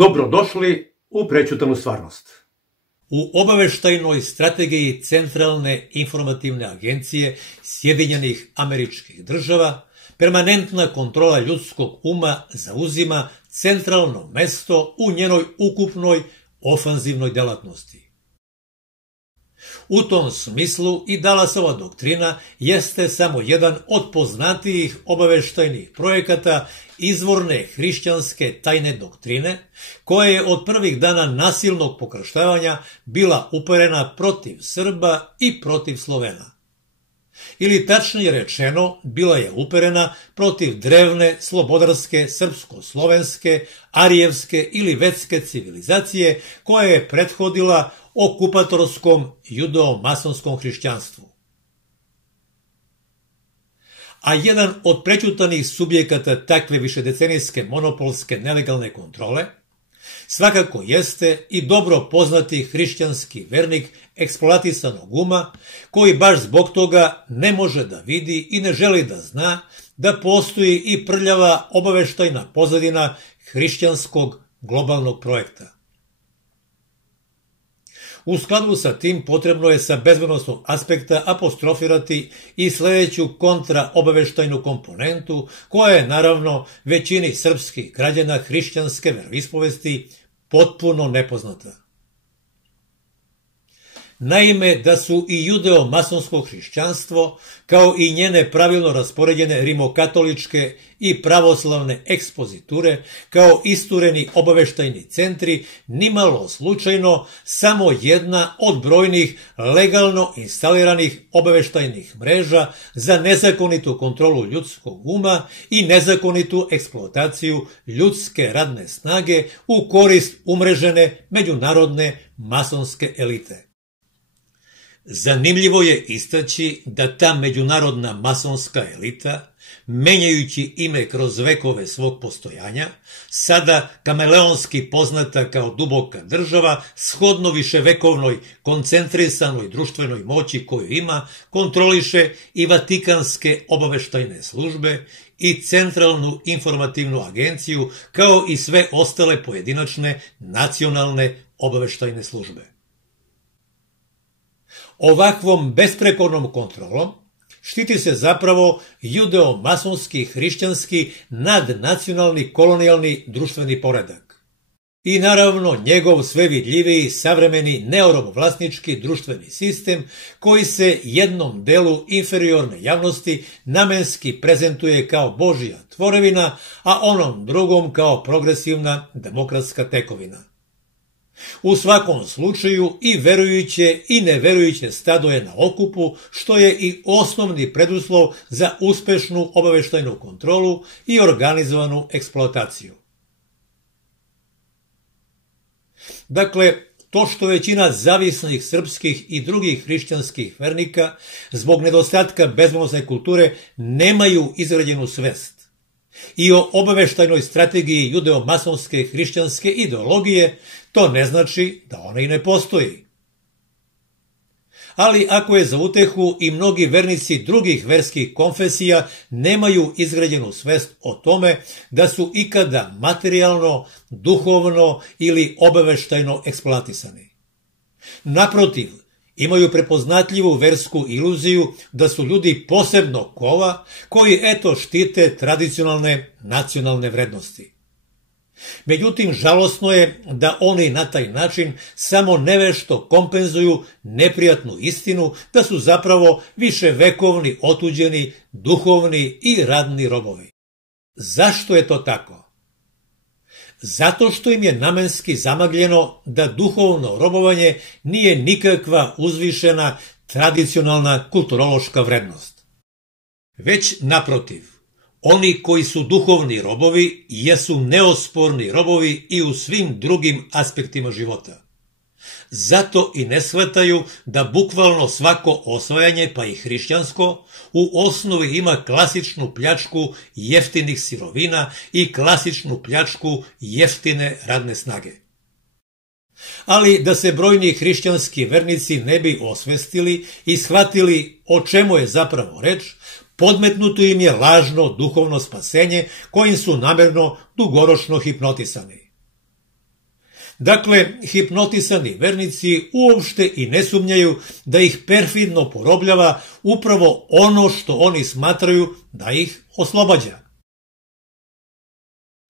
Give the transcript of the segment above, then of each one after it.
Dobrodošli u Prećutanu stvarnost. U obaveštajnoj strategiji Centralne informativne agencije Sjedinjenih Američkih Država permanentna kontrola ljudskog uma zauzima centralno mesto u njenoj ukupnoj ofanzivnoj delatnosti. U tom smislu i Dallasova doktrina jeste samo jedan od poznatijih obaveštajnih projekata izvorne hrišćanske tajne doktrine, koja je od prvih dana nasilnog pokrštavanja bila uperena protiv Srba i protiv Slovena. Ili tačnije rečeno, bila je uperena protiv drevne, slobodarske, srpsko-slovenske, arijevske ili vetske civilizacije koja je prethodila okupatorskom judeo-masonskom hrišćanstvu. A jedan od prećutanih subjekata takve višedecenijske monopolske nelegalne kontrole svakako jeste i dobro poznati hrišćanski vernik eksploatisanog uma, koji baš zbog toga ne može da vidi i ne želi da zna da postoji i prljava obaveštajna pozadina hrišćanskog globalnog projekta. U skladu sa tim potrebno je sa bezbednosnog aspekta apostrofirati i sledeću kontraobaveštajnu komponentu, koja je naravno većini srpskih građana hrišćanske veroispovesti potpuno nepoznata. Naime, da su i judeo-masonsko hrišćanstvo, kao i njene pravilno raspoređene rimokatoličke i pravoslavne ekspoziture, kao istureni obaveštajni centri, nimalo slučajno samo jedna od brojnih legalno instaliranih obaveštajnih mreža za nezakonitu kontrolu ljudskog uma i nezakonitu eksploataciju ljudske radne snage u korist umrežene međunarodne masonske elite. Zanimljivo je istaći da ta međunarodna masonska elita, menjajući ime kroz vekove svog postojanja, sada kameleonski poznata kao duboka država, shodno viševekovnoj koncentrisanoj društvenoj moći koju ima, kontroliše i vatikanske obaveštajne službe i Centralnu informativnu agenciju, kao i sve ostale pojedinačne nacionalne obaveštajne službe. Ovakvom besprekornom kontrolom štiti se zapravo judeo-masonski, hrišćanski, nadnacionalni, kolonijalni društveni poredak. I naravno njegov sve vidljiviji savremeni neorobovlasnički društveni sistem, koji se jednom delu inferiorne javnosti namenski prezentuje kao Božja tvorevina, a onom drugom kao progresivna demokratska tekovina. U svakom slučaju i verujuće i neverujuće stado je na okupu, što je i osnovni preduslov za uspešnu obaveštajnu kontrolu i organizovanu eksploataciju. Dakle, to što većina zavisnih srpskih i drugih hrišćanskih vernika zbog nedostatka bezbednosne kulture nemaju izgrađenu svest i o obaveštajnoj strategiji judeo-masonske hrišćanske ideologije, to ne znači da ona i ne postoji. Ali ako je za utehu i mnogi vernici drugih verskih konfesija nemaju izgrađenu svest o tome da su ikada materijalno, duhovno ili obaveštajno eksploatisani. Naprotiv, imaju prepoznatljivu versku iluziju da su ljudi posebnog kova koji eto štite tradicionalne nacionalne vrednosti. Međutim, žalosno je da oni na taj način samo nevešto kompenzuju neprijatnu istinu da su zapravo viševekovni otuđeni, duhovni i radni robovi. Zašto je to tako? Zato što im je namenski zamagljeno da duhovno robovanje nije nikakva uzvišena tradicionalna kulturološka vrednost. Već naprotiv, oni koji su duhovni robovi jesu neosporni robovi i u svim drugim aspektima života. Zato i ne shvataju da bukvalno svako osvajanje, pa i hrišćansko, u osnovi ima klasičnu pljačku jeftinih sirovina i klasičnu pljačku jeftine radne snage. Ali da se brojni hrišćanski vernici ne bi osvestili i shvatili o čemu je zapravo reč, podmetnuto im je lažno duhovno spasenje kojim su namerno dugoročno hipnotisani. Dakle, hipnotisani vernici uopšte i ne sumnjaju da ih perfidno porobljava upravo ono što oni smatraju da ih oslobađa.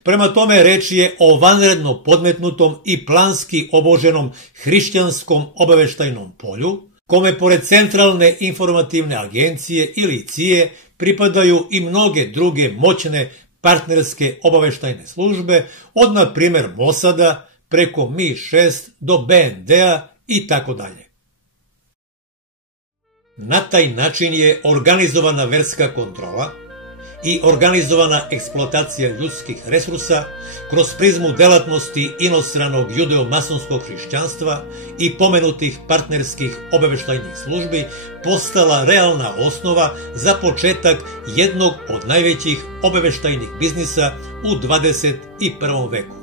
Prema tome, reč je o vanredno podmetnutom i planski oboženom hrišćanskom obaveštajnom polju, kome pored Centralne informativne agencije ili CIA pripadaju i mnoge druge moćne partnerske obaveštajne službe, od na primjer Mosada preko Mi-6 do BND-a i tako dalje. Na taj način je organizovana verska kontrola i organizovana eksploatacija ljudskih resursa kroz prizmu delatnosti inostranog judeo-masonskog hrišćanstva i pomenutih partnerskih obaveštajnih službi postala realna osnova za početak jednog od najvećih obaveštajnih biznisa u 21. veku.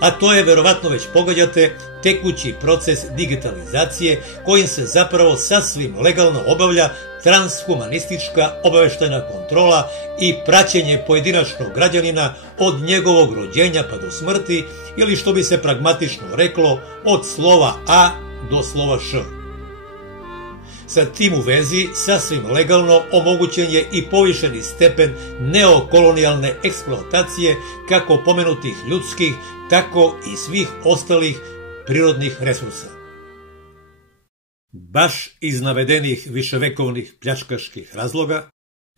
A to je, verovatno već pogađate, tekući proces digitalizacije kojim se zapravo sasvim legalno obavlja transhumanistička obaveštajna kontrola i praćenje pojedinačnog građanina od njegovog rođenja pa do smrti, ili što bi se pragmatično reklo, od slova A do slova Š. Sa tim u vezi, sasvim legalno omogućen je i povišeni stepen neokolonijalne eksploatacije kako pomenutih ljudskih, tako i svih ostalih prirodnih resursa. Baš iz navedenih viševekovnih pljačkaških razloga,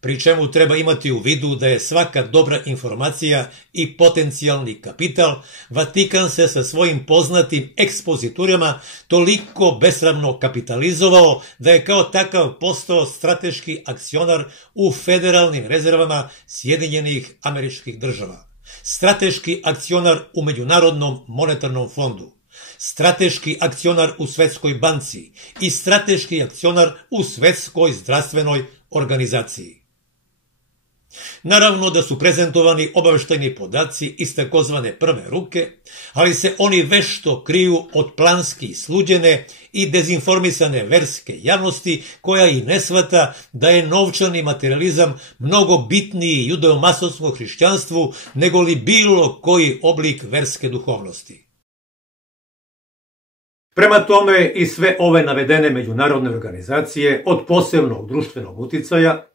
pri čemu treba imati u vidu da je svaka dobra informacija i potencijalni kapital, Vatikan se sa svojim poznatim ekspoziturama toliko besramno kapitalizovao da je kao takav postao strateški akcionar u federalnim rezervama Sjedinjenih Američkih Država, strateški akcionar u Međunarodnom monetarnom fondu, strateški akcionar u Svetskoj banci i strateški akcionar u Svetskoj zdravstvenoj organizaciji. Naravno da su prezentovani obaveštajni podaci iz takozvane prve ruke, ali se oni vešto kriju od planski sluđene i dezinformisane verske javnosti koja i ne shvata da je novčani materializam mnogo bitniji judeo-masonskom hrišćanstvu nego li bilo koji oblik verske duhovnosti. Prema tome i sve ove navedene međunarodne organizacije od posebnog društvenog uticaja,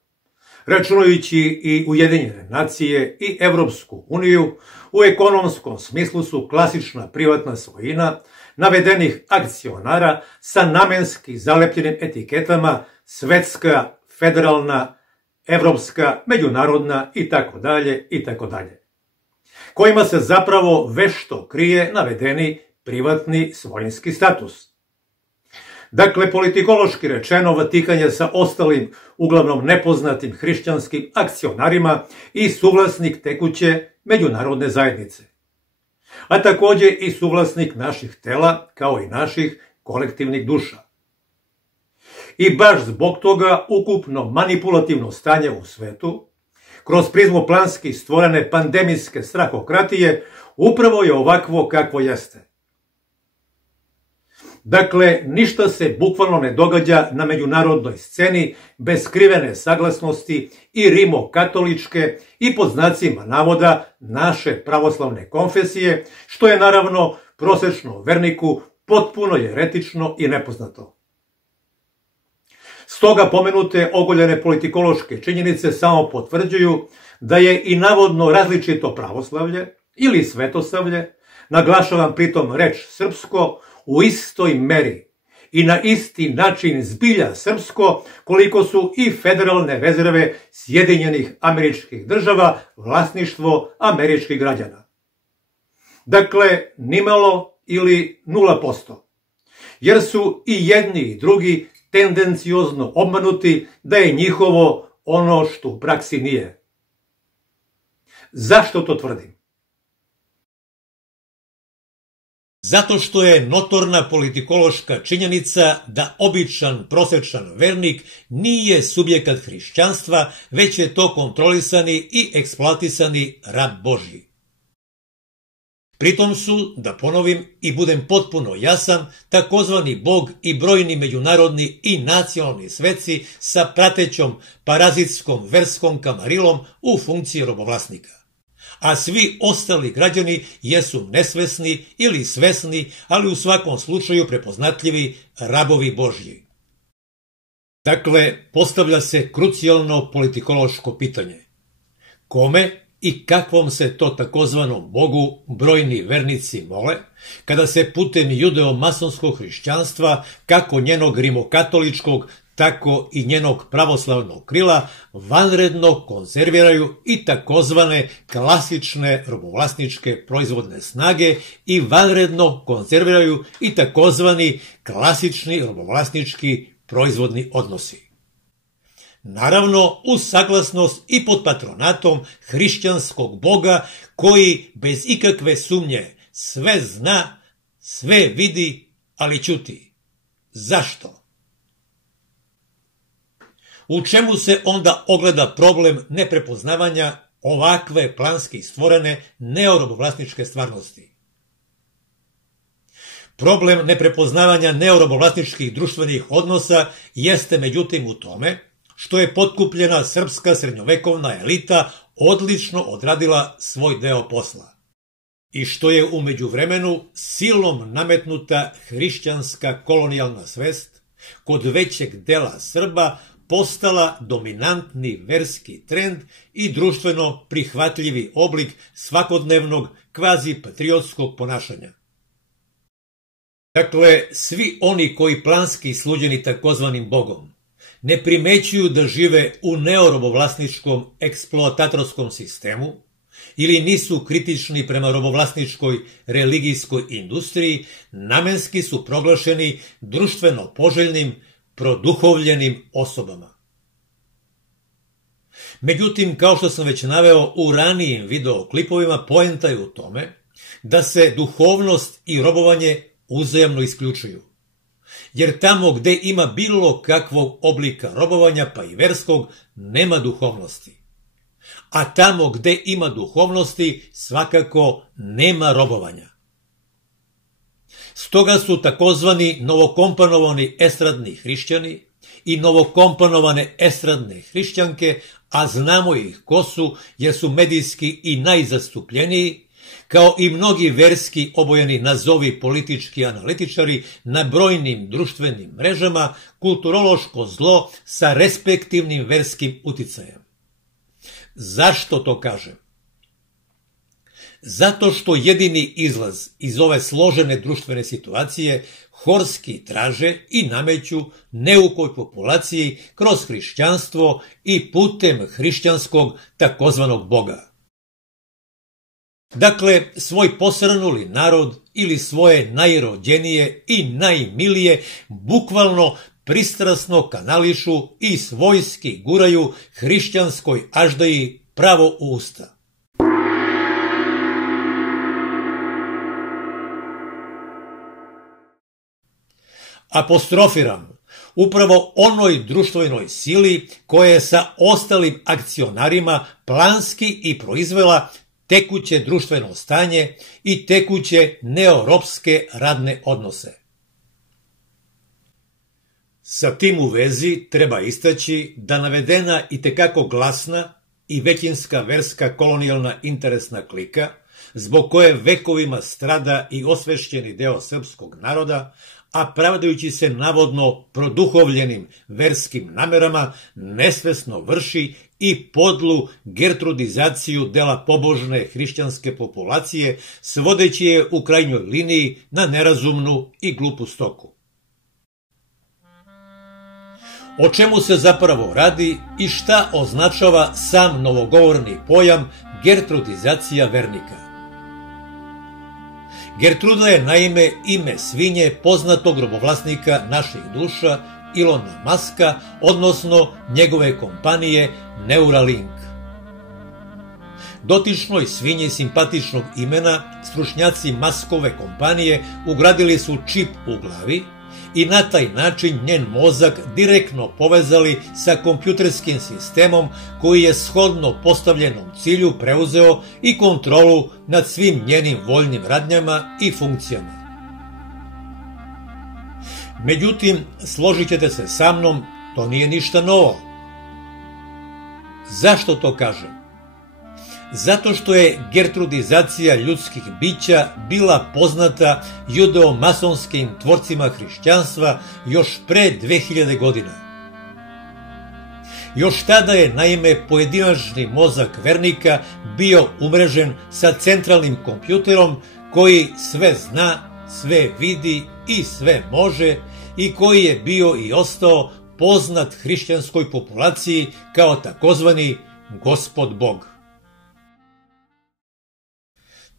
računajući i Ujedinjene nacije i Evropsku uniju, u ekonomskom smislu su klasična privatna svojina navedenih akcionara sa namenski zalepljenim etiketama svetska, federalna, evropska, međunarodna itd., kojima se zapravo vešto krije navedeni privatni svojinski status. Dakle, politikološki rečeno, Vatikan je sa ostalim, uglavnom nepoznatim hrišćanskim akcionarima i suvlasnik tekuće međunarodne zajednice, a također i suvlasnik naših tela kao i naših kolektivnih duša. I baš zbog toga ukupno manipulativno stanje u svetu, kroz prizmu planski stvorene pandemijske strahokratije, upravo je ovakvo kakvo jeste. Dakle, ništa se bukvalno ne događa na međunarodnoj sceni bez skrivene saglasnosti i rimokatoličke i pod znacima navoda naše pravoslavne konfesije, što je naravno prosječnom verniku potpuno jeretično i nepoznato. Stoga pomenute ogoljene politikološke činjenice samo potvrđuju da je i navodno različito pravoslavlje ili svetosavlje, naglašavam pritom reč srpsko, u istoj meri i na isti način zbilja srpsko koliko su i federalne rezerve Sjedinjenih Američkih Država vlasništvo američkih građana. Dakle, nimalo ili 0%, jer su i jedni i drugi tendenciozno obmanuti da je njihovo ono što u praksi nije. Zašto to tvrdim? Zato što je notorna politikološka činjenica da običan prosječan vernik nije subjekat hrišćanstva, već je to kontrolisani i eksploatisani rab Božji. Pritom su, da ponovim i budem potpuno jasan, takozvani Bog i brojni međunarodni i nacionalni sveci sa pratećom parazitskom verskom kamarilom u funkciji robovlasnika. a svi ostali građani jesu nesvesni ili svesni, ali u svakom slučaju prepoznatljivi rabovi Božji. Dakle, postavlja se krucijalno politikološko pitanje. Kome i kakvom se to takozvanom Bogu brojni vernici mole, kada se putem judeo-masonskog hrišćanstva, kako njenog rimokatoličkog, tako i njenog pravoslavnog krila, vanredno konzerviraju i takozvane klasične robovlasničke proizvodne snage i vanredno konzerviraju i takozvani klasični robovlasnički proizvodni odnosi. Naravno, uz saglasnost i pod patronatom hrišćanskog Boga koji bez ikakve sumnje sve zna, sve vidi, ali ćuti. Zašto? U čemu se onda ogleda problem neprepoznavanja ovakve planski stvorene neorobovlasničke stvarnosti? Problem neprepoznavanja neorobovlasničkih društvenih odnosa jeste međutim u tome što je potkupljena srpska srednjovekovna elita odlično odradila svoj deo posla i što je u međuvremenu silom nametnuta hrišćanska kolonijalna svest kod većeg dela Srba postala dominantni verski trend i društveno prihvatljivi oblik svakodnevnog kvazi-patriotskog ponašanja. Dakle, svi oni koji planski sluđeni takozvanim Bogom ne primećuju da žive u neorobovlasničkom eksploatatorskom sistemu ili nisu kritični prema robovlasničkoj religijskoj industriji, namenski su proglašeni društveno poželjnim, produhovljenim osobama. Međutim, kao što sam već naveo u ranijim videoklipovima, poenta je u tome da se duhovnost i robovanje uzajamno isključuju. Jer tamo gde ima bilo kakvog oblika robovanja, pa i verskog, nema duhovnosti. A tamo gde ima duhovnosti, svakako nema robovanja. Stoga su takozvani novokomponovani estradni hrišćani i novokomponovane estradne hrišćanke, a znamo ih ko su jer su medijski i najzastupljeniji, kao i mnogi verski obojeni nazovi politički analitičari na brojnim društvenim mrežama, kulturološko zlo sa respektivnim verskim uticajem. Zašto to kažem? Zato što jedini izlaz iz ove složene društvene situacije horski traže i nameću neukoj populaciji kroz hrišćanstvo i putem hrišćanskog takozvanog Boga. Dakle, svoj posrnuli narod ili svoje najrođenije i najmilije bukvalno pristrasno kanališu i svojski guraju hrišćanskoj aždaji pravo u usta. Apostrofiram upravo onoj društvenoj sili koja je sa ostalim akcionarima planski i proizvela tekuće društveno stanje i tekuće neoropske radne odnose. Sa tim u vezi treba istaći da navedena itekako glasna i većinska verska kolonijalna interesna klika, zbog koje vekovima strada i osvešćeni deo srpskog naroda, a pravdajući se navodno produhovljenim verskim namerama, nesvesno vrši i podlu gertrudizaciju dela pobožne hrišćanske populacije, svodeći je u krajnjoj liniji na nerazumnu i glupu stoku. O čemu se zapravo radi i šta označava sam novogovorni pojam gertrudizacija vernika? Gertruda je naime ime svinje poznatog robovlasnika naših duša Ilona Maska, odnosno njegove kompanije Neuralink. Dotičnoj svinji simpatičnog imena stručnjaci Maskove kompanije ugradili su čip u glavi i na taj način njen mozak direktno povezali sa kompjuterskim sistemom koji je shodno postavljenom cilju preuzeo i kontrolu nad svim njenim voljnim radnjama i funkcijama. Međutim, složit ćete se sa mnom, to nije ništa novo. Zašto to kažem? Zato što je gertrudizacija ljudskih bića bila poznata judeo-masonskim tvorcima hrišćanstva još pre 2000 godina. Još tada je naime pojedinačni mozak vernika bio umrežen sa centralnim kompjuterom koji sve zna, sve vidi i sve može i koji je bio i ostao poznat hrišćanskoj populaciji kao takozvani Gospod Bog.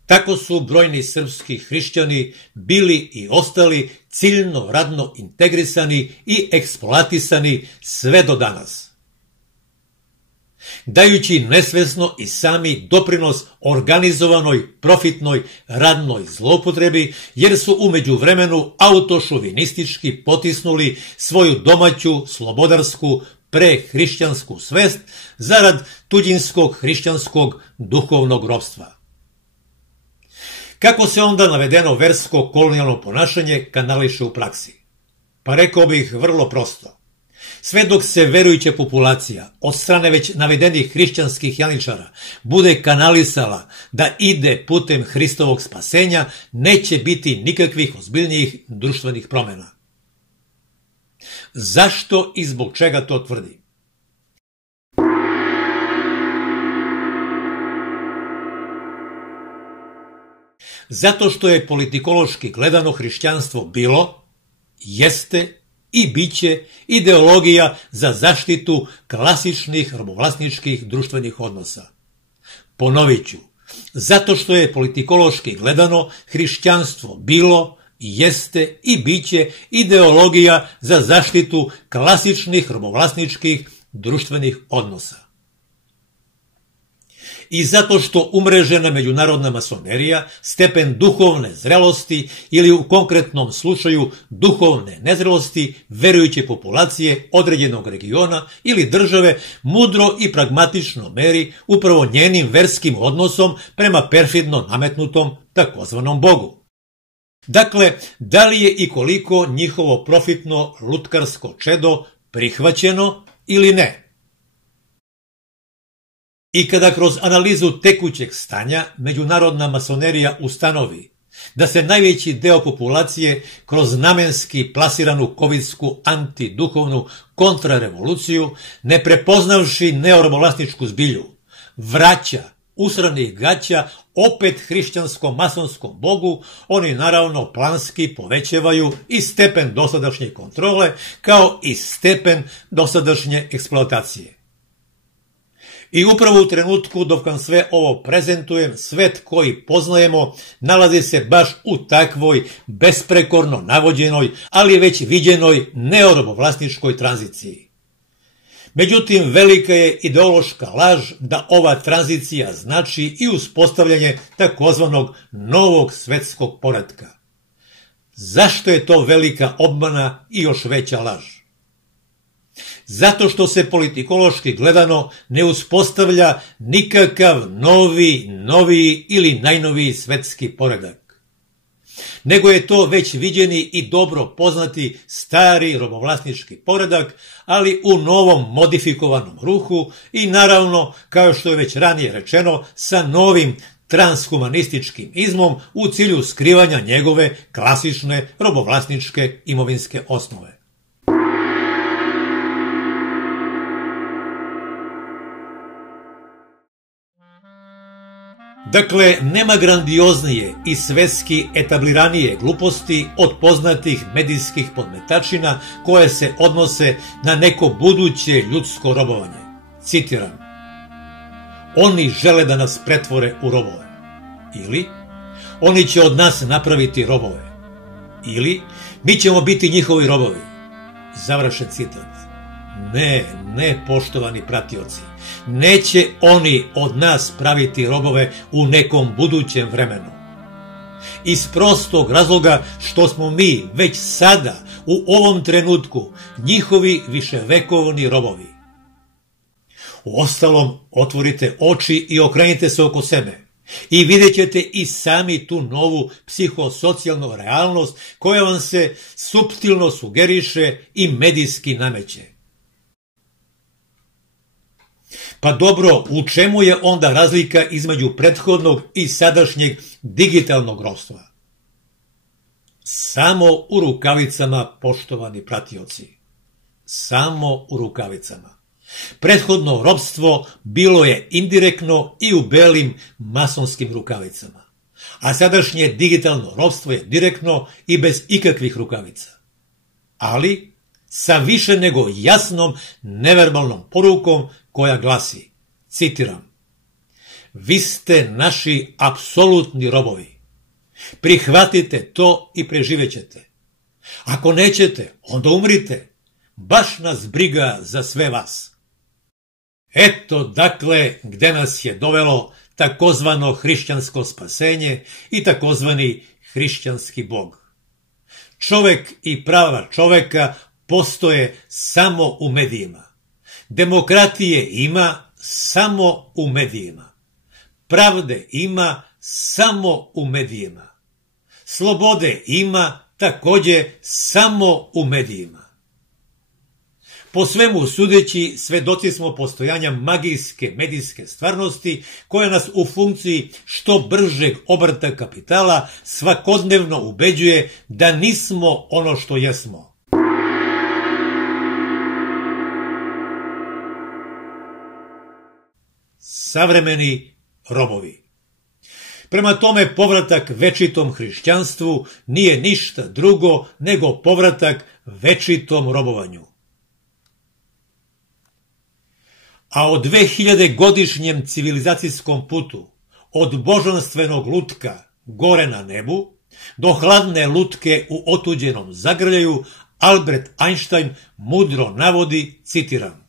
Tako su brojni srpski hrišćani bili i ostali ciljno radno integrisani i eksploatisani sve do danas. Dajući nesvesno i sami doprinos organizovanoj, profitnoj, radnoj zloupotrebi, jer su u međuvremenu autošovinistički potisnuli svoju domaću, slobodarsku, prehrišćansku svest zarad tuđinskog hrišćanskog duhovnog ropstva. Kako se onda navedeno versko kolonijalno ponašanje kanališe u praksi? Pa rekao bih vrlo prosto. Sve dok se verujuća populacija od strane već navedenih hrišćanskih janičara bude kanalisala da ide putem Hristovog spasenja, neće biti nikakvih ozbiljnijih društvenih promjena. Zašto i zbog čega to tvrdim? Zato što je politikološki gledano hrišćanstvo bilo, jeste i biće ideologija za zaštitu klasičnih robovlasničkih društvenih odnosa. Ponovit ću, zato što je politikološki gledano hrišćanstvo bilo, jeste i biće ideologija za zaštitu klasičnih robovlasničkih društvenih odnosa. I zato što umrežena međunarodna masonerija stepen duhovne zrelosti ili u konkretnom slučaju duhovne nezrelosti verujuće populacije određenog regiona ili države mudro i pragmatično meri upravo njenim verskim odnosom prema perfidno nametnutom takozvanom Bogu. Dakle, da li je i koliko njihovo profitno lutkarsko čedo prihvaćeno ili ne? I kada kroz analizu tekućeg stanja međunarodna masonerija ustanovi da se najveći deo populacije kroz namenski plasiranu kovidsku antiduhovnu kontrarevoluciju, ne prepoznavši neorobovlasničku zbilju, vraća usranih gaća opet hrišćansko-masonskom Bogu, oni naravno planski povećavaju i stepen dosadašnje kontrole kao i stepen dosadašnje eksploatacije. I upravo u trenutku dok vam sve ovo prezentujem, svet koji poznajemo nalazi se baš u takvoj besprekorno navođenoj, ali već viđenoj neorobovlasničkoj tranziciji. Međutim, velika je ideološka laž da ova tranzicija znači i uspostavljanje takozvanog novog svetskog poretka. Zašto je to velika obmana i još veća laž? Zato što se politikološki gledano ne uspostavlja nikakav noviji ili najnoviji svetski poredak. Nego je to već viđeni i dobro poznati stari robovlasnički poredak, ali u novom modifikovanom ruhu i naravno, kao što je već ranije rečeno, sa novim transhumanističkim izmom u cilju skrivanja njegove klasične robovlasničke imovinske osnove. Dakle, nema grandioznije i svetski etabliranije gluposti od poznatih medijskih podmetačina koje se odnose na neko buduće ljudsko robovanje. Citiram: oni žele da nas pretvore u robove. Ili, oni će od nas napraviti robove. Ili, mi ćemo biti njihovi robovi. Završen citat. Ne, poštovani pratioci. Neće oni od nas praviti robove u nekom budućem vremenu. Iz prostog razloga što smo mi već sada, u ovom trenutku, njihovi viševekovni robovi. Uostalom, otvorite oči i okrenite se oko sebe i vidjet ćete i sami tu novu psihosocijalnu realnost koja vam se suptilno sugeriše i medijski nameće. Pa dobro, u čemu je onda razlika između prethodnog i sadašnjeg digitalnog ropstva? Samo u rukavicama, poštovani pratioci. Samo u rukavicama. Prethodno ropstvo bilo je indirektno i u belim masonskim rukavicama. A sadašnje digitalno ropstvo je direktno i bez ikakvih rukavica. Ali sa više nego jasnom neverbalnom porukom koja glasi, citiram: vi ste naši apsolutni robovi. Prihvatite to i preživećete. Ako nećete, onda umrite. Baš nas briga za sve vas. Eto dakle gde nas je dovelo takozvano hrišćansko spasenje i takozvani hrišćanski Bog. Čovek i prava čoveka postoje samo u medijima. Demokratije ima samo u medijima. Pravde ima samo u medijima. Slobode ima takođe samo u medijima. Po svemu sudeći, svedoci smo postojanja magijske medijske stvarnosti koja nas u funkciji što bržeg obrta kapitala svakodnevno ubeđuje da nismo ono što jesmo. Savremeni robovi. Prema tome, povratak večitom hrišćanstvu nije ništa drugo nego povratak večitom robovanju. A o 2000-godišnjem civilizacijskom putu, od božanstvenog lutka gore na nebu, do hladne lutke u otuđenom zagrljaju, Albert Einstein mudro navodi, citiram: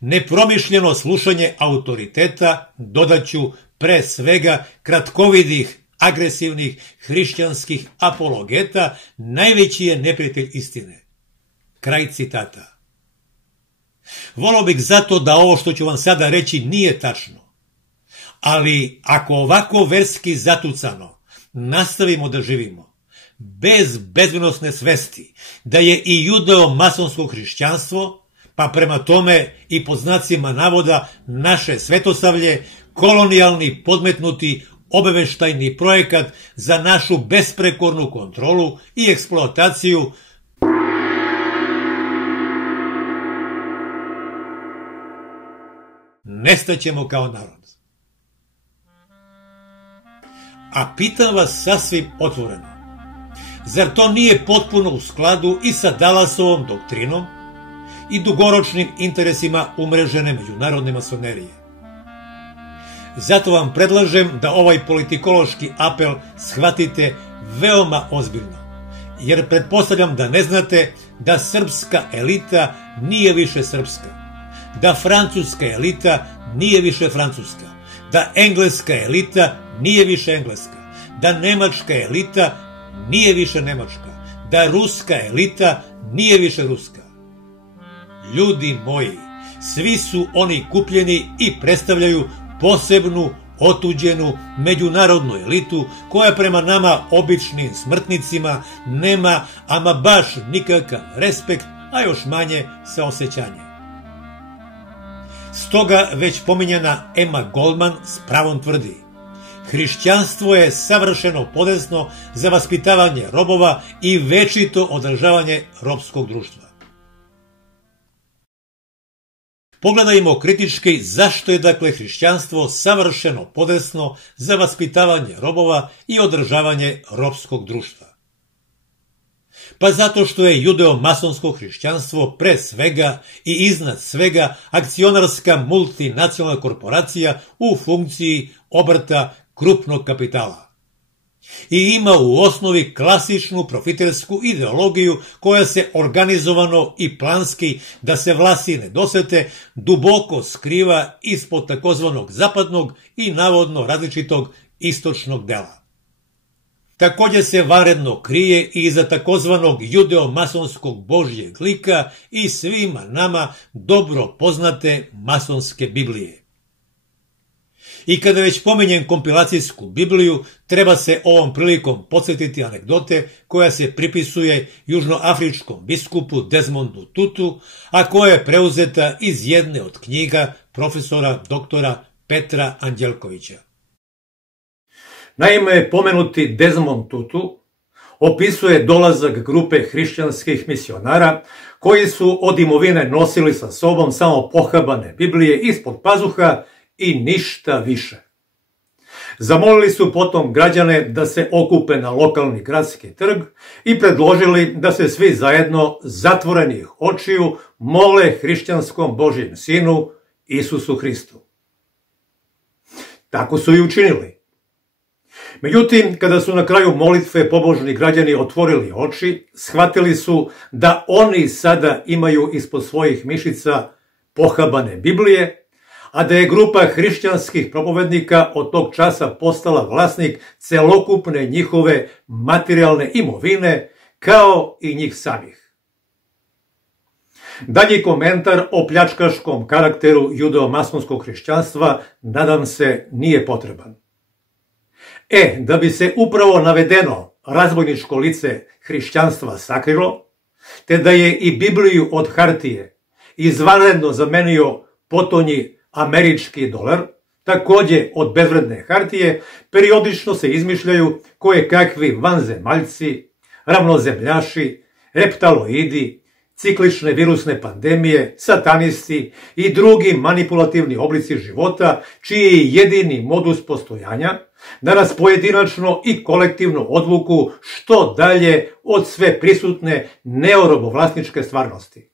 nepromišljeno slušanje autoriteta, dodaću pre svega kratkovidih, agresivnih hrišćanskih apologeta, najveći je neprijatelj istine. Kraj citata. Volio bih zato da ovo što ću vam sada reći nije tačno. Ali ako ovako verski zatucano nastavimo da živimo, bez bezbednosne svesti da je i judeo-masonsko hrišćanstvo, pa prema tome i pod znacima navoda naše svetosavlje, kolonijalni podmetnuti obaveštajni projekat za našu besprekornu kontrolu i eksploataciju, nestaćemo kao narod. A pitam vas sasvim otvoreno, zar to nije potpuno u skladu i sa Dallasovom doktrinom i dugoročnim interesima umrežene međunarodne masonerije? Zato vam predlažem da ovaj politikološki apel shvatite veoma ozbiljno, jer pretpostavljam da ne znate da srpska elita nije više srpska, da francuska elita nije više francuska, da engleska elita nije više engleska, da nemačka elita nije više nemačka, da ruska elita nije više ruska. Ljudi moji, svi su oni kupljeni i predstavljaju posebnu, otuđenu, međunarodnu elitu koja prema nama, običnim smrtnicima, nema ama baš nikakav respekt, a još manje saosećanje. Stoga već pominjana Emma Goldman s pravom tvrdi: hrišćanstvo je savršeno podesno za vaspitavanje robova i večito održavanje ropskog društva. Pogledajmo kritički zašto je dakle hrišćanstvo savršeno podesno za vaspitavanje robova i održavanje ropskog društva. Pa zato što je judeo-masonsko hrišćanstvo pre svega i iznad svega akcionarska multinacionalna korporacija u funkciji obrta krupnog kapitala. I ima u osnovi klasičnu profitersku ideologiju koja se organizovano i planski, da se vlasi ne dosete, duboko skriva ispod takozvanog zapadnog i navodno različitog istočnog dela. Također se vanredno krije i iza takozvanog judeo-masonskog božjeg lika i svima nama dobro poznate masonske Biblije. I kada već pominjem kompilacijsku Bibliju, treba se ovom prilikom podsjetiti anegdote koja se pripisuje južnoafričkom biskupu Desmondu Tutu, a koja je preuzeta iz jedne od knjiga profesora doktora Petra Anđelkovića. Naime, pomenuti Desmond Tutu opisuje dolazak grupe hrišćanskih misionara koji su od imovine nosili sa sobom samo pohabane Biblije ispod pazuha i ništa više. Zamolili su potom građane da se okupe na lokalni gradski trg i predložili da se svi zajedno zatvorenih očiju mole hrišćanskom Božjem Sinu Isusu Hristu. Tako su i učinili. Međutim, kada su na kraju molitve pobožni građani otvorili oči, shvatili su da oni sada imaju ispod svojih mišica pohabane Biblije, a da je grupa hrišćanskih propovednika od tog časa postala vlasnik celokupne njihove materijalne imovine, kao i njih samih. Dalji komentar o pljačkaškom karakteru judeo-masonskog hrišćanstva, nadam se, nije potreban. Da bi se upravo navedeno razbojničko lice hrišćanstva sakrilo, te da je i Bibliju od hartije izvanredno zamenio potonji američki dolar, takođe od bezvredne hartije, periodično se izmišljaju koje kakvi vanzemaljci, ravnozemljaši, reptaloidi, ciklične virusne pandemije, satanisti i drugi manipulativni oblici života, čiji je jedini modus postojanja da nas pojedinačno i kolektivno odvuku što dalje od sve prisutne neorobovlasničke stvarnosti.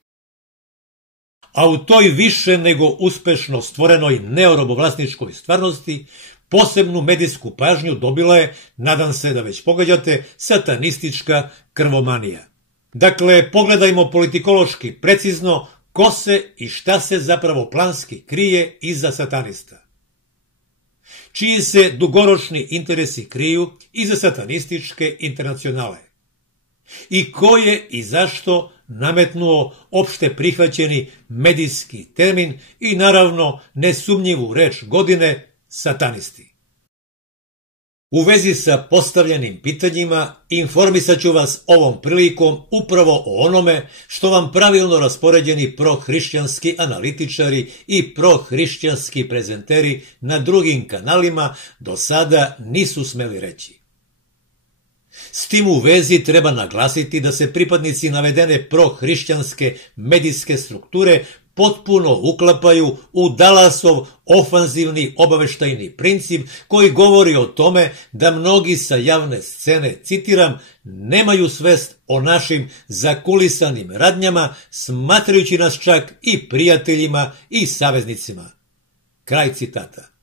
A u toj više nego uspešno stvorenoj neorobovlasničkoj stvarnosti posebnu medijsku pažnju dobila je, nadam se da već pogađate, satanistička krvomanija. Dakle, pogledajmo politikološki precizno ko se i šta se zapravo planski krije iza satanista. Čiji se dugoročni interesi kriju iza satanističke internacionale. I ko je i zašto nametnuo opšte prihvaćeni medijski termin i naravno nesumnjivu reč godine satanisti. U vezi sa postavljenim pitanjima informisat ću vas ovom prilikom upravo o onome što vam pravilno raspoređeni prohrišćanski analitičari i prohrišćanski prezenteri na drugim kanalima do sada nisu smeli reći. S tim u vezi treba naglasiti da se pripadnici navedene prohrišćanske medijske strukture potpuno uklapaju u Dallasov ofanzivni obaveštajni princip koji govori o tome da mnogi sa javne scene, citiram, nemaju svest o našim zakulisanim radnjama, smatrajući nas čak i prijateljima i saveznicima. Kraj citata.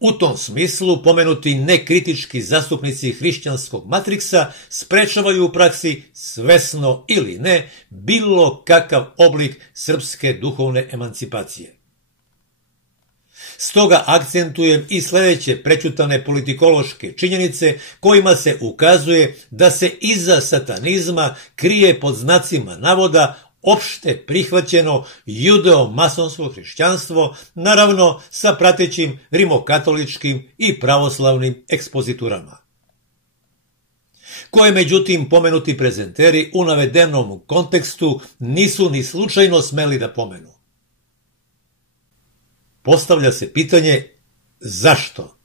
U tom smislu pomenuti nekritički zastupnici hrišćanskog matriksa sprečavaju u praksi, svesno ili ne, bilo kakav oblik srpske duhovne emancipacije. Stoga akcentujem i sledeće prećutane politikološke činjenice kojima se ukazuje da se iza satanizma krije pod znacima navoda opšte prihvaćeno judeo-masonsko hrišćanstvo, naravno sa pratećim rimokatoličkim i pravoslavnim ekspoziturama, koje međutim pomenuti prezenteri u navedenom kontekstu nisu ni slučajno smeli da pomenu. Postavlja se pitanje zašto?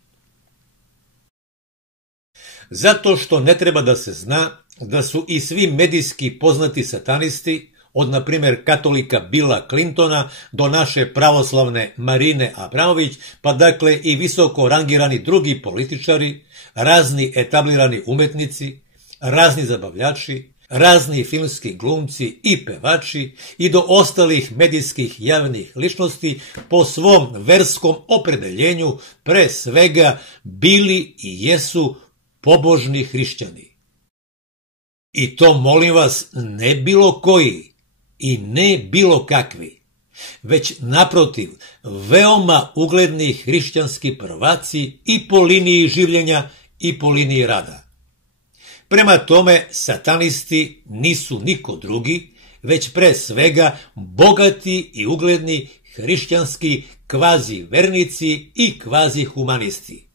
Zato što ne treba da se zna da su i svi medijski poznati satanisti, od na primjer katolika Billa Clintona do naše pravoslavne Marine Abramović, pa dakle i visoko rangirani drugi političari, razni etablirani umetnici, razni zabavljači, razni filmski glumci i pevači i do ostalih medijskih javnih ličnosti po svom verskom opredeljenju pre svega bili i jesu pobožni hrišćani. I to, molim vas, ne bilo koji i ne bilo kakvi, već naprotiv veoma ugledni hrišćanski prvaci i po liniji življenja i po liniji rada. Prema tome, satanisti nisu niko drugi, već pre svega bogati i ugledni hrišćanski kvazi vernici i kvazi humanisti.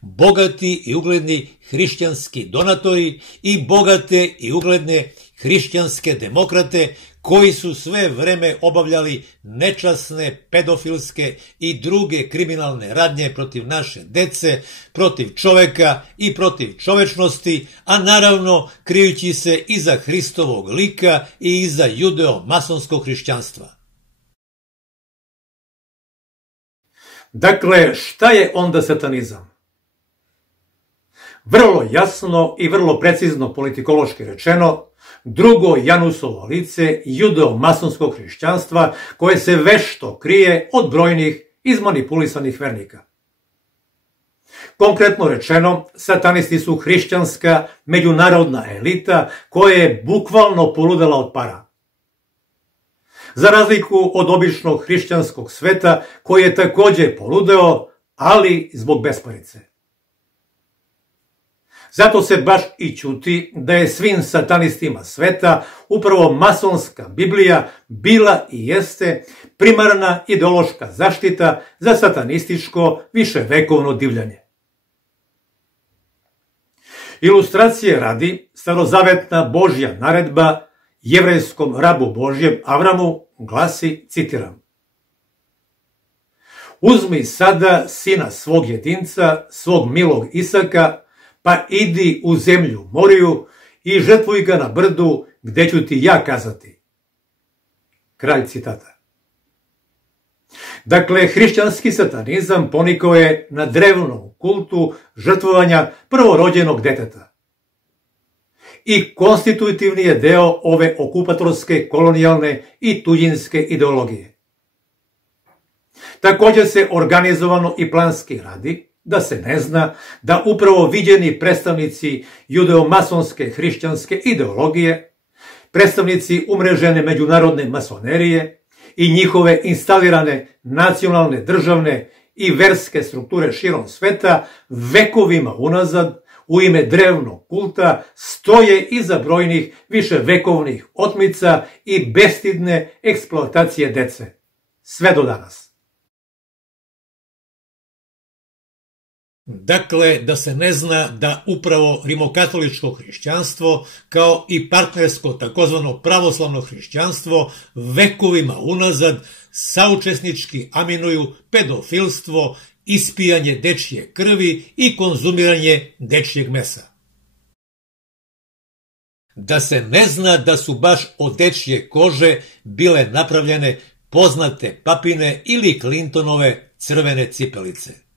Bogati i ugledni hrišćanski donatori i bogate i ugledne hrišćanske demokrate koji su sve vreme obavljali nečasne, pedofilske i druge kriminalne radnje protiv naše dece, protiv čoveka i protiv čovečnosti, a naravno krijući se iza Hristovog lika i iza judeo-masonskog hrišćanstva. Dakle, šta je onda satanizam? Vrlo jasno i vrlo precizno politikološki rečeno, drugo Janusovo lice judeo-masonskog hrišćanstva koje se vešto krije od brojnih izmanipulisanih vernika. Konkretno rečeno, satanisti su hrišćanska međunarodna elita koja je bukvalno poludela od para. Za razliku od običnog hrišćanskog sveta koji je također poludeo, ali zbog besparice. Zato se baš i ćuti da je svim satanistima sveta upravo masonska Biblija bila i jeste primarna ideološka zaštita za satanističko viševekovno divljanje. Ilustracije radi, starozavetna Božja naredba jevrejskom rabu Božjem Avramu glasi, citiram: "Uzmi sada sina svog jedinca, svog milog Isaka, pa idi u zemlju Moriju i žrtvuj ga na brdu gde ću ti ja kazati." Kraj citata. Dakle, hrišćanski satanizam ponikao je na drevnom kultu žrtvovanja prvorođenog deteta. I konstitutivni je deo ove okupatorske, kolonijalne i tuđinske ideologije. Također se organizovano i planski radi da se ne zna da upravo viđeni predstavnici judeo-masonske hrišćanske ideologije, predstavnici umrežene međunarodne masonerije i njihove instalirane nacionalne, državne i verske strukture širom sveta vekovima unazad u ime drevnog kulta stoje iza brojnih viševekovnih otmica i bestidne eksploatacije dece. Sve do danas. Dakle, da se ne zna da upravo rimokatoličko hrišćanstvo, kao i partnersko takozvano pravoslavno hrišćanstvo, vekovima unazad saučesnički aminuju pedofilstvo, ispijanje dečje krvi i konzumiranje dečjeg mesa. Da se ne zna da su baš od dečje kože bile napravljene poznate papine ili Clintonove crvene cipelice.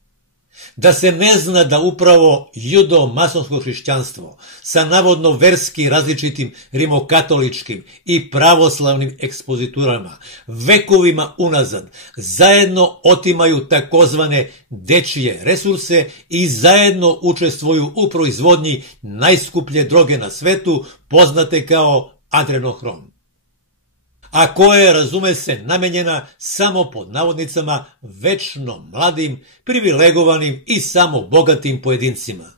Da se ne zna da upravo judo-masonsko hrišćanstvo sa navodno verski različitim rimokatoličkim i pravoslavnim ekspoziturama vekovima unazad zajedno otimaju takozvane dečije resurse i zajedno učestvuju u proizvodnji najskuplje droge na svetu poznate kao adrenohrom, a koja je, razume se, namenjena samo pod navodnicama večno mladim, privilegovanim i samo bogatim pojedincima.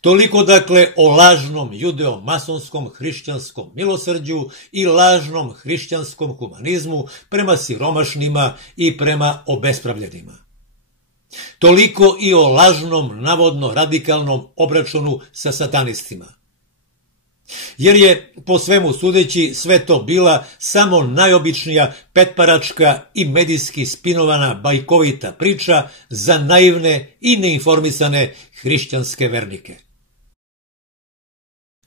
Toliko dakle o lažnom judeo-masonskom hrišćanskom milosrđu i lažnom hrišćanskom humanizmu prema siromašnima i prema obespravljenima. Toliko i o lažnom, navodno radikalnom obračunu sa satanistima. Jer je, po svemu sudeći, sve to bila samo najobičnija petparačka i medijski spinovana bajkovita priča za naivne i neinformisane hrišćanske vernike.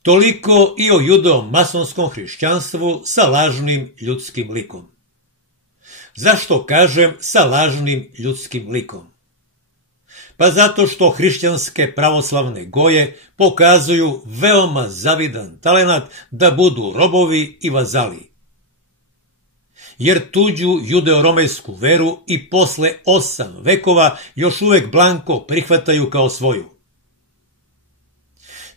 Toliko i o judeo-masonskom hrišćanstvu sa lažnim ljudskim likom. Zašto kažem sa lažnim ljudskim likom? Pa zato što hrišćanske pravoslavne goje pokazuju veoma zavidan talenat da budu robovi i vazali. Jer tuđu judeo-romejsku veru i posle 8 vekova još uvek blanko prihvataju kao svoju.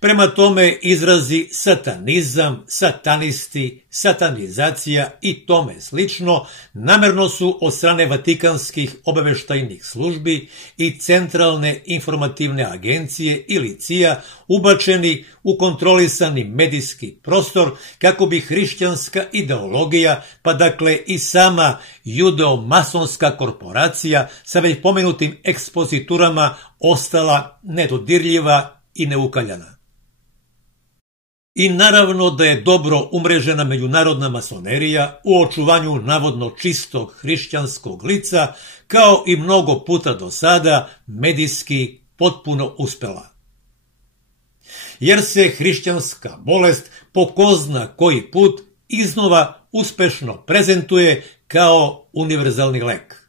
Prema tome izrazi satanizam, satanisti, satanizacija i tome slično namerno su od strane vatikanskih obaveštajnih službi i Centralne informativne agencije ili CIA ubačeni u kontrolisani medijski prostor kako bi hrišćanska ideologija, pa dakle i sama judeo-masonska korporacija sa već pomenutim ekspoziturama ostala nedodirljiva i neukaljana. I naravno da je dobro umrežena međunarodna masonerija u očuvanju navodno čistog hrišćanskog lica, kao i mnogo puta do sada medijski potpuno uspela. Jer se hrišćanska bolest po ko zna koji put iznova uspešno prezentuje kao univerzalni lek.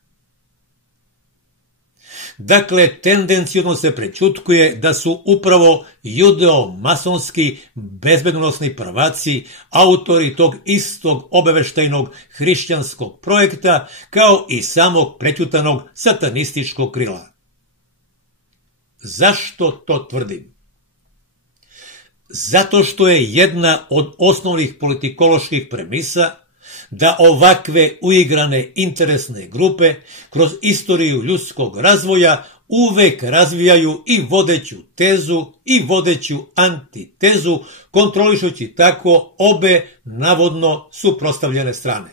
Dakle, tendencijno se prećutkuje da su upravo judeo-masonski bezbednosni prvaci autori tog istog obaveštajnog hrišćanskog projekta, kao i samog prećutanog satanističkog krila. Zašto to tvrdim? Zato što je jedna od osnovnih politikoloških premisa da ovakve uigrane interesne grupe kroz istoriju ljudskog razvoja uvek razvijaju i vodeću tezu i vodeću antitezu, kontrolišući tako obe navodno suprotstavljene strane.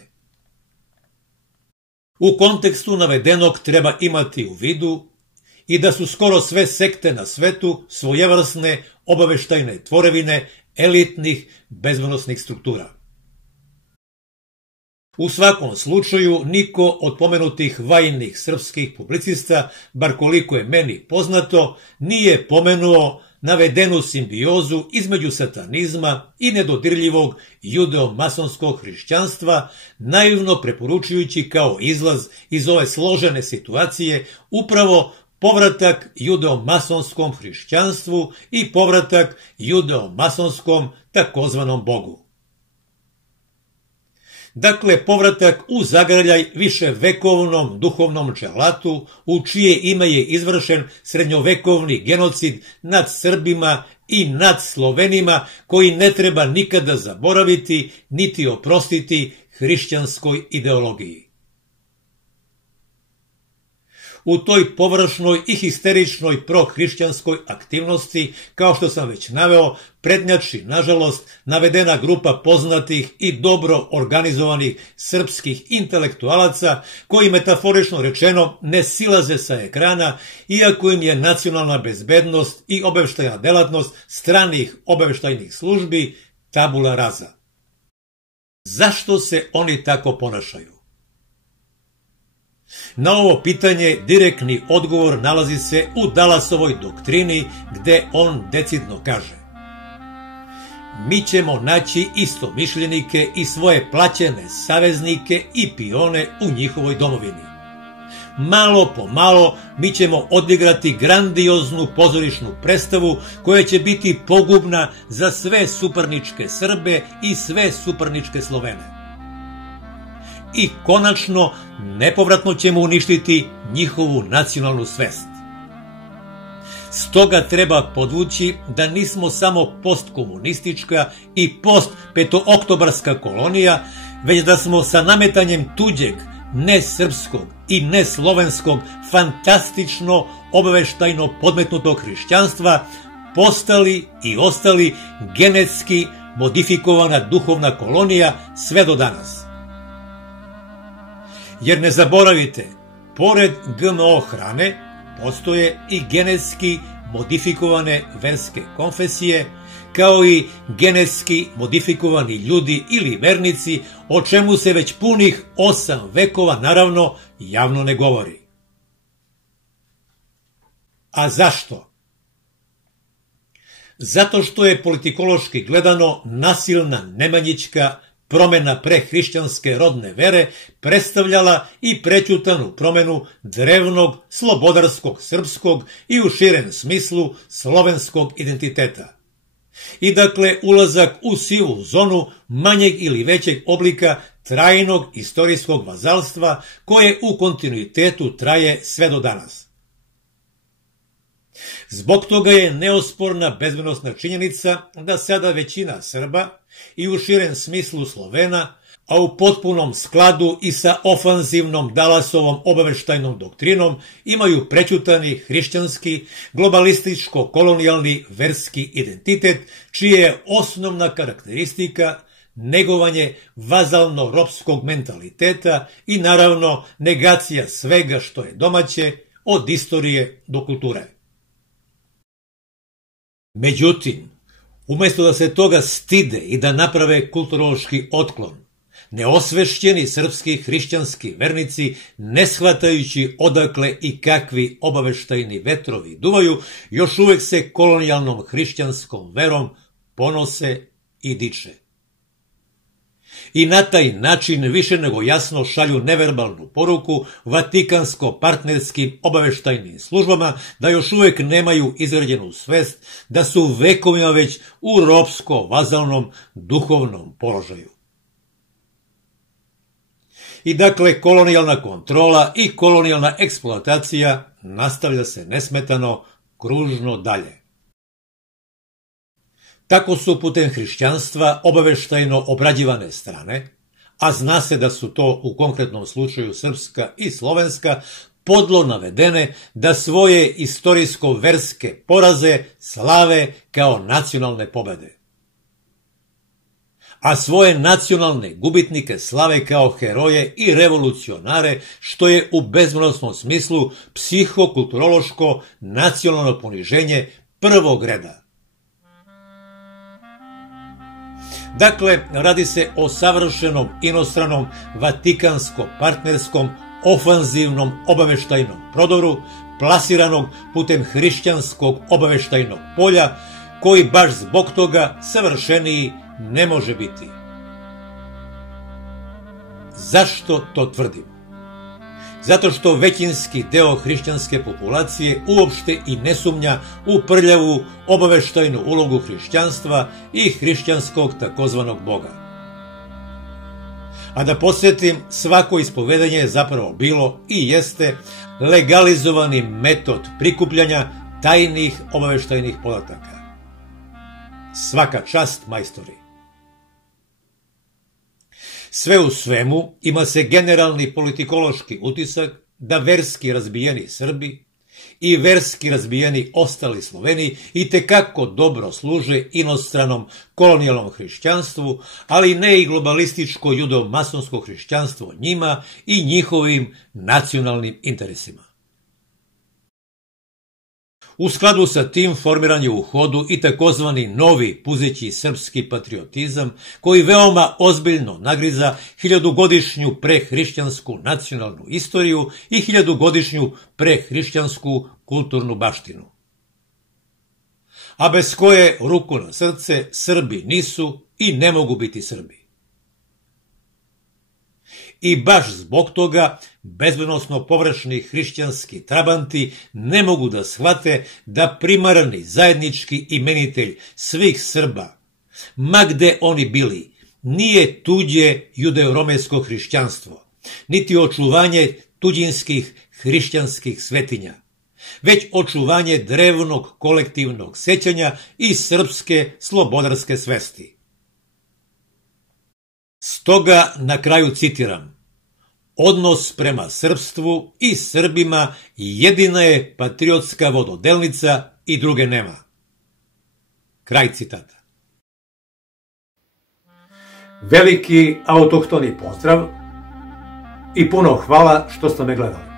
U kontekstu navedenog treba imati u vidu i da su skoro sve sekte na svetu svojevrsne obaveštajne tvorevine elitnih bezbednosnih struktura. U svakom slučaju, niko od pomenutih vajnih srpskih publicista, bar koliko je meni poznato, nije pomenuo navedenu simbiozu između satanizma i nedodirljivog judeo-masonskog hrišćanstva, naivno preporučujući kao izlaz iz ove složene situacije upravo povratak judeo-masonskom hrišćanstvu i povratak judeo-masonskom takozvanom Bogu. Dakle, povratak u zagrljaj viševekovnom duhovnom dželatu, u čije ime je izvršen srednjovekovni genocid nad Srbima i nad Slovenima, koji ne treba nikada zaboraviti niti oprostiti hrišćanskoj ideologiji. U toj površnoj i histeričnoj prohrišćanskoj aktivnosti, kao što sam već naveo, prednjači, nažalost, navedena grupa poznatih i dobro organizovanih srpskih intelektualaca koji, metaforično rečeno, ne silaze sa ekrana, iako im je nacionalna bezbednost i obaveštajna delatnost stranih obaveštajnih službi tabula rasa. Zašto se oni tako ponašaju? Na ovo pitanje direktni odgovor nalazi se u Dallasovoj doktrini, gde on decidno kaže: mi ćemo naći istomišljenike i svoje plaćene saveznike i pione u njihovoj domovini. Malo po malo mi ćemo odigrati grandioznu pozorišnu predstavu koja će biti pogubna za sve suparničke Srbe i sve suparničke Slovene. I konačno, nepovratno ćemo uništiti njihovu nacionalnu svest. Stoga treba podvući da nismo samo postkomunistička i postpetooktobarska kolonija, već da smo sa nametanjem tuđeg, nesrpskog i neslovenskog, fantastično obaveštajno podmetnutog hrišćanstva postali i ostali genetski modifikovana duhovna kolonija sve do danas. Jer ne zaboravite, pored GMO hrane postoje i genetski modifikovane verske konfesije, kao i genetski modifikovani ljudi ili vernici, o čemu se već punih 8 vekova naravno javno ne govori. A zašto? Zato što je politikološki gledano nasilna nemanjićka promena prehrišćanske rodne vere predstavljala i prećutanu promenu drevnog, slobodarskog, srpskog i u širem smislu slovenskog identiteta. I dakle ulazak u sivu zonu manjeg ili većeg oblika trajnog istorijskog vazalstva koje u kontinuitetu traje sve do danas. Zbog toga je neosporna bezbednosna činjenica da sada većina Srba i u širem smislu Slovena, a u potpunom skladu i sa ofanzivnom Dalasovom obaveštajnom doktrinom, imaju prećutani hrišćanski, globalističko-kolonijalni verski identitet, čija je osnovna karakteristika negovanje vazalno-ropskog mentaliteta i naravno negacija svega što je domaće, od istorije do kulture. Međutim, umesto da se toga stide i da naprave kulturološki otklon, neosvešćeni srpski hrišćanski vernici, ne shvatajući odakle i kakvi obaveštajni vetrovi duvaju, još uvek se kolonijalnom hrišćanskom verom ponose i diče. I na taj način više nego jasno šalju neverbalnu poruku vatikansko-partnerskim obaveštajnim službama da još uvek nemaju izgrađenu svest da su vekovima već u ropsko-vazalnom duhovnom položaju. I dakle, kolonijalna kontrola i kolonijalna eksploatacija nastavlja se nesmetano, kružno dalje. Tako su putem hrišćanstva obaveštajno obrađivane strane, a zna se da su to u konkretnom slučaju srpska i slovenska, podlo navedene da svoje istorijsko-verske poraze slave kao nacionalne pobede, a svoje nacionalne gubitnike slave kao heroje i revolucionare, što je u bezbednosnom smislu psihokulturološko nacionalno poniženje prvog reda. Dakle, radi se o savršenom inostranom vatikansko-partnerskom ofanzivnom obaveštajnom prodoru, plasiranog putem hrišćanskog obaveštajnog polja, koji baš zbog toga savršeniji ne može biti. Zašto to tvrdim? Zato što većinski deo hrišćanske populacije uopšte i ne sumnja u prljavu obaveštajnu ulogu hrišćanstva i hrišćanskog takozvanog Boga. A da podsjetim, svako ispovedanje je zapravo bilo i jeste legalizovani metod prikupljanja tajnih obaveštajnih podataka. Svaka čast, majstori. Sve u svemu ima se generalni politikološki utisak da verski razbijeni Srbi i verski razbijeni ostali Sloveni itekako dobro služe inostranom kolonijalnom hrišćanstvu, ali ne i globalističko judo-masonsko hrišćanstvo njima i njihovim nacionalnim interesima. U skladu sa tim formiran je u hodu i takozvani novi puzeći srpski patriotizam, koji veoma ozbiljno nagriza 1000-godišnju prehrišćansku nacionalnu istoriju i 1000-godišnju prehrišćansku kulturnu baštinu. A bez koje, ruku na srce, Srbi nisu i ne mogu biti Srbi. I baš zbog toga bezbednosno površni hrišćanski trabanti ne mogu da shvate da primarni zajednički imenitelj svih Srba, ma gde oni bili, nije tuđe judeo-romejsko hrišćanstvo, niti očuvanje tuđinskih hrišćanskih svetinja, već očuvanje drevnog kolektivnog sećanja i srpske slobodarske svesti. Stoga na kraju citiram: odnos prema srpstvu i Srbima jedina je patriotska vododelnica i druge nema. Kraj citata. Veliki autohtoni pozdrav i puno hvala što ste me gledali.